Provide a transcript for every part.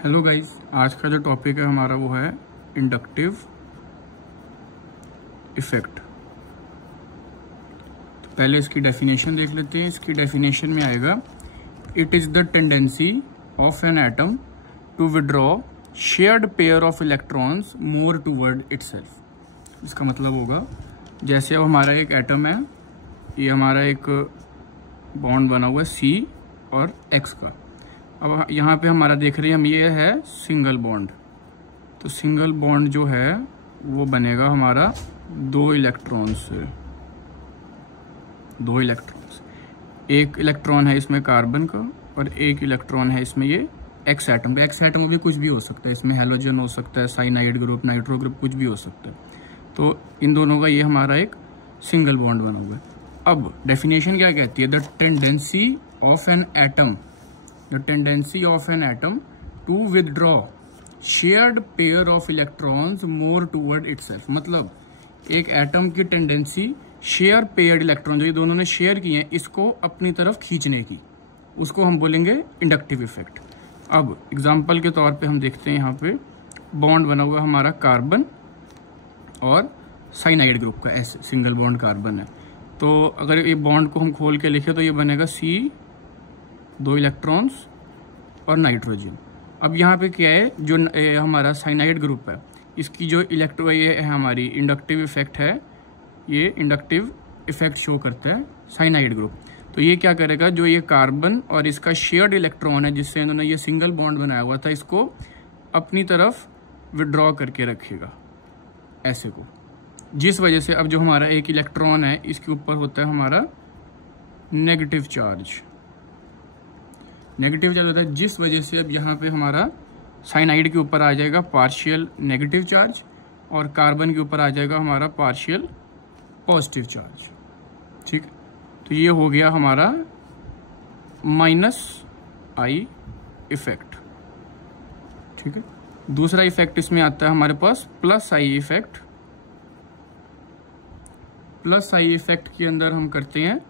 Hello guys, आज का जो टॉपिक है हमारा वो है इंडक्टिव इफेक्ट। तो पहले इसकी डेफिनेशन देख लेते हैं। इसकी डेफिनेशन में आएगा, it is the tendency of an atom to withdraw shared pair of electrons more toward itself. इसका मतलब होगा, जैसे अब हमारा एक एटम है, ये हमारा एक बॉन्ड बना हुआ है C और X का। अब यहाँ पे हमारा देख रहे हैं हम, ये है सिंगल बॉन्ड। तो सिंगल बॉन्ड जो है वो बनेगा हमारा दो इलेक्ट्रॉन से। एक इलेक्ट्रॉन है इसमें कार्बन का और एक इलेक्ट्रॉन है इसमें ये एक्स एटम का। एक्स एटम भी कुछ भी हो सकता है, इसमें हेलोजन हो सकता है, साइनाइड ग्रुप, नाइट्रो ग्रुप, कुछ भी हो सकता है। तो इन दोनों का ये हमारा एक सिंगल बॉन्ड बना हुआ है। अब डेफिनेशन क्या कहती है? The tendency of an atom to withdraw shared pair of electrons more toward itself। मतलब एक एटम की टेंडेंसी शेयर पेयर्ड इलेक्ट्रॉन, जो ये दोनों ने शेयर किए हैं, इसको अपनी तरफ खींचने की, उसको हम बोलेंगे इंडक्टिव इफेक्ट। अब एग्जांपल के तौर पे हम देखते हैं, यहाँ पे बॉन्ड बना हुआ हमारा कार्बन और साइनाइड ग्रुप का, ऐसे सिंगल बॉन्ड कार्बन है। तो अगर ये बॉन्ड को हम खोल के लिखे तो ये बनेगा C, दो इलेक्ट्रॉन्स और नाइट्रोजन। अब यहाँ पे क्या है, जो हमारा साइनाइड ग्रुप है, इसकी जो ये है हमारी इंडक्टिव इफेक्ट है, ये इंडक्टिव इफेक्ट शो करता है साइनाइड ग्रुप। तो ये क्या करेगा, जो ये कार्बन और इसका शेयर्ड इलेक्ट्रॉन है जिससे इन्होंने ये सिंगल बॉन्ड बनाया हुआ था, इसको अपनी तरफ विड्रॉ करके रखेगा ऐसे को, जिस वजह से अब जो हमारा एक इलेक्ट्रॉन है इसके ऊपर होता है हमारा नेगेटिव चार्ज होता है, जिस वजह से अब यहाँ पे हमारा साइनाइड के ऊपर आ जाएगा पार्शियल नेगेटिव चार्ज और कार्बन के ऊपर आ जाएगा हमारा पार्शियल पॉजिटिव चार्ज। ठीक, तो ये हो गया हमारा -I इफेक्ट। ठीक है, दूसरा इफेक्ट इसमें आता है हमारे पास +I इफेक्ट। +I इफेक्ट के अंदर हम करते हैं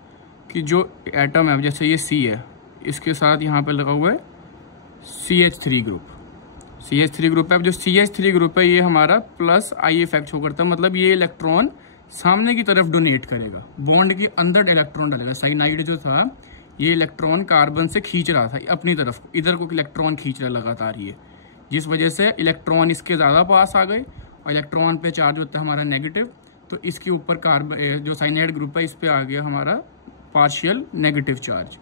कि जो एटम है, जैसे ये C है, इसके साथ यहाँ पे लगा हुआ है CH3 ग्रुप। CH3 ग्रुप है। अब जो CH3 ग्रुप है ये हमारा +I इफेक्ट शो करता है। मतलब ये इलेक्ट्रॉन सामने की तरफ डोनेट करेगा, बॉन्ड के अंदर इलेक्ट्रॉन डालेगा। साइनाइड जो था ये इलेक्ट्रॉन कार्बन से खींच रहा था अपनी तरफ, इधर को इलेक्ट्रॉन खींच रहा लगातार ये, जिस वजह से इलेक्ट्रॉन इसके ज्यादा पास आ गए और इलेक्ट्रॉन पे चार्ज होता है हमारा नेगेटिव। तो इसके ऊपर कार्बन जो साइनाइड ग्रुप है, इस पे आ गया हमारा पार्शियल नेगेटिव चार्ज।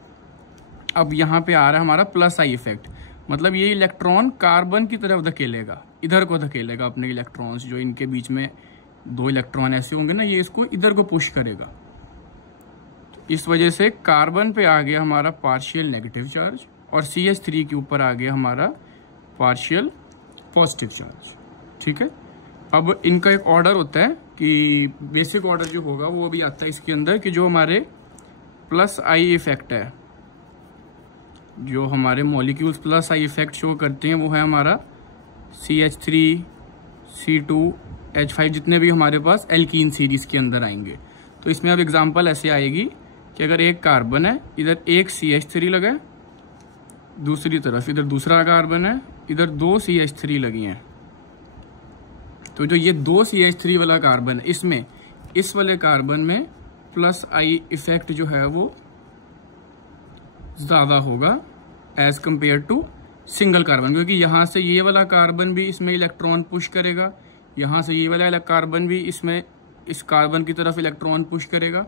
अब यहाँ पे आ रहा है हमारा +I इफेक्ट। मतलब ये इलेक्ट्रॉन कार्बन की तरफ धकेलेगा, इधर को धकेलेगा अपने इलेक्ट्रॉन्स, जो इनके बीच में दो इलेक्ट्रॉन ऐसे होंगे ना, ये इसको इधर को पुश करेगा। तो इस वजह से कार्बन पे आ गया हमारा पार्शियल नेगेटिव चार्ज और CH3 के ऊपर आ गया हमारा पार्शियल पॉजिटिव चार्ज। ठीक है, अब इनका एक ऑर्डर होता है कि बेसिक ऑर्डर जो होगा वो भी आता है इसके अंदर, कि जो हमारे +I इफेक्ट है, जो हमारे मॉलिक्यूल्स +I इफेक्ट शो करते हैं, वो है हमारा CH3, C2, H5, जितने भी हमारे पास एल्कीन सीरीज के अंदर आएंगे। तो इसमें अब एग्जांपल ऐसे आएगी कि अगर एक कार्बन है, इधर एक CH3 लगा है, दूसरी तरफ इधर दूसरा कार्बन है, इधर दो CH3 लगी हैं। तो जो ये दो CH3 वाला कार्बन है, इसमें इस वाले कार्बन में +I इफेक्ट जो है वो ज्यादा होगा as compare to single carbon, क्योंकि यहां से ये वाला कार्बन भी इसमें इलेक्ट्रॉन पुश करेगा, यहां से ये वाला कार्बन भी इसमें इस कार्बन की तरफ इलेक्ट्रॉन पुश करेगा।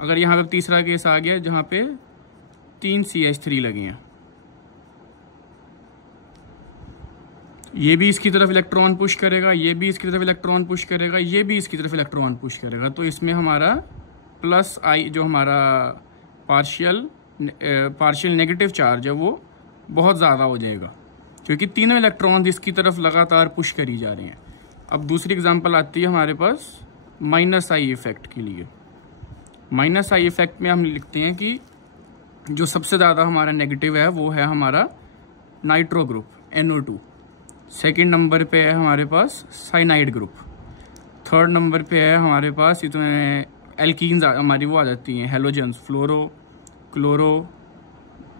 अगर यहाँ पे तीसरा केस आ गया जहां पे 3 CH3 लगी हैं, ये भी इसकी तरफ इलेक्ट्रॉन पुश करेगा, ये भी इसकी तरफ इलेक्ट्रॉन पुश करेगा, ये भी इसकी तरफ इलेक्ट्रॉन पुश करेगा। तो इसमें हमारा +I जो हमारा पार्शियल नेगेटिव चार्ज है वो बहुत ज़्यादा हो जाएगा, क्योंकि तीनों इलेक्ट्रॉन्स इसकी तरफ लगातार पुश करी जा रहे हैं। अब दूसरी एग्जांपल आती है हमारे पास -I इफेक्ट के लिए। -I इफेक्ट में हम लिखते हैं कि जो सबसे ज़्यादा हमारा नेगेटिव है वो है हमारा nitro group NO2। Second number पे है हमारे पास साइनाइड ग्रुप। थर्ड नंबर पे है हमारे पास इसमें एल्कीन्स हमारी वो आ जाती हैं, हेलोजन्स, फ्लोरो, क्लोरो,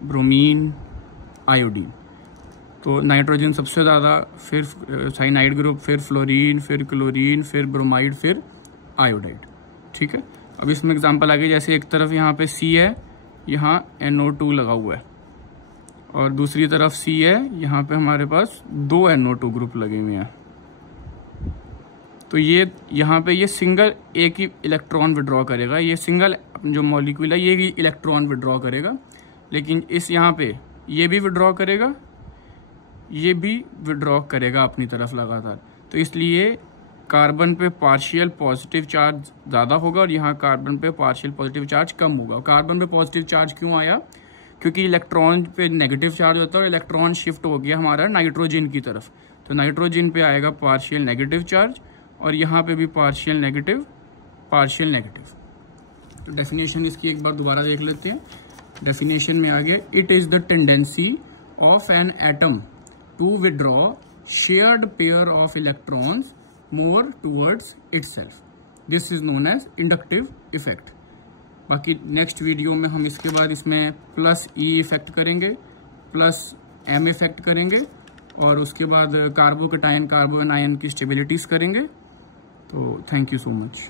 ब्रोमीन, आयोडीन। तो नाइट्रोजन सबसे ज़्यादा, फिर साइनाइड ग्रुप, फिर फ्लोरीन, फिर क्लोरीन, फिर ब्रोमाइड, फिर आयोडाइड। ठीक है, अब इसमें एग्जांपल आ गई, जैसे एक तरफ यहाँ पे C है, यहाँ NO2 लगा हुआ है, और दूसरी तरफ C है, यहाँ पे हमारे पास 2 NO2 ग्रुप लगे हुए हैं। तो ये यहाँ पे ये सिंगल एक ही इलेक्ट्रॉन विड्रॉ करेगा, ये सिंगल जो मॉलिक्यूल है ये ही इलेक्ट्रॉन विड्रॉ करेगा, लेकिन इस यहाँ पे ये भी विड्रॉ करेगा, ये भी विड्रॉ करेगा अपनी तरफ लगातार। तो इसलिए कार्बन पे पार्शियल पॉजिटिव चार्ज ज़्यादा होगा और यहाँ कार्बन पे पार्शियल पॉजिटिव चार्ज कम होगा। कार्बन पे पॉजिटिव चार्ज क्यों आया? क्योंकि इलेक्ट्रॉन पे नेगेटिव चार्ज होता है और इलेक्ट्रॉन शिफ्ट हो गया हमारा नाइट्रोजन की तरफ, तो नाइट्रोजन पे आएगा पार्शियल नेगेटिव चार्ज और यहाँ पे भी पार्शियल नेगेटिव। तो डेफिनेशन इसकी एक बार दोबारा देख लेते हैं। डेफिनेशन में आ गया, it is the tendency of an atom to withdraw shared pair of electrons more towards itself, this is known as inductive effect. बाकी नेक्स्ट वीडियो में हम इसके बाद इसमें प्लस E इफेक्ट करेंगे, प्लस M इफेक्ट करेंगे, और उसके बाद कार्बोकेटायन कार्बोनायन की स्टेबिलिटीज करेंगे। तो थैंक यू सो मच।